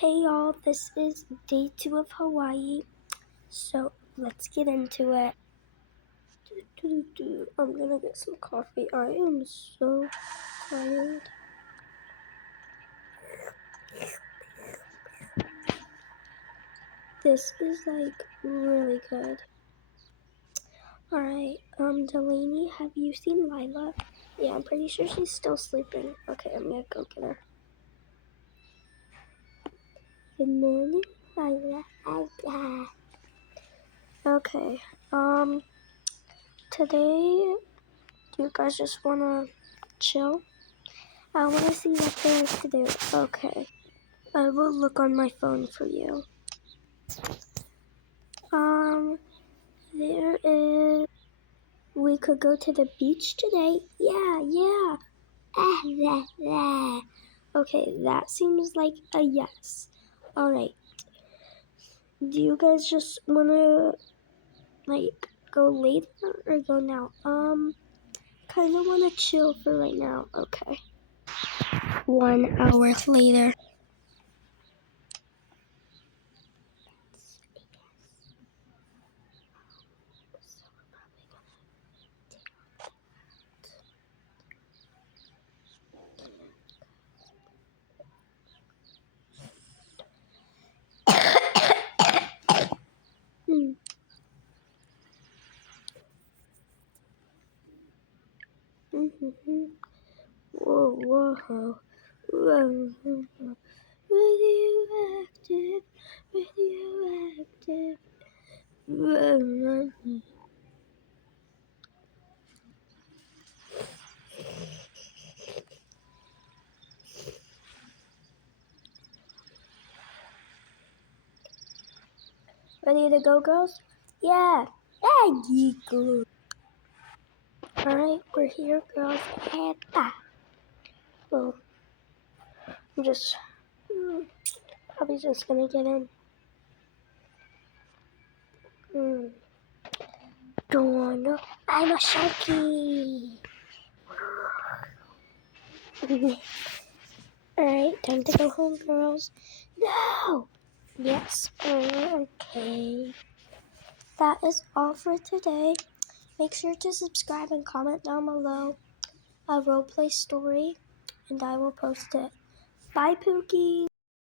Hey y'all, this is day 2 of Hawaii, so let's get into it. I'm gonna get some coffee. I am so tired. This is like really good. Alright, Delaney, have you seen Lila? Yeah, I'm pretty sure she's still sleeping. Okay, I'm gonna go get her. Good morning, Lila. Okay, today, do you guys just wanna chill? I want to see what there is to do. Okay. I will look on my phone for you. There is... We could go to the beach today. Yeah. Okay, that seems like a yes. Alright. Do you guys just want to, go later or go now? Kind of want to chill for right now. Okay. 1 hour later. Whoa. Radioactive. Ready to go, girls? Yeah. Go. Alright, we're here, girls. Well, I'm just probably just gonna get in. Don't know. I'm a sharky. Alright, time to go home, girls. No! Yes. Okay. That is all for today. Make sure to subscribe and comment down below a roleplay story, and I will post it. Bye, Pookie!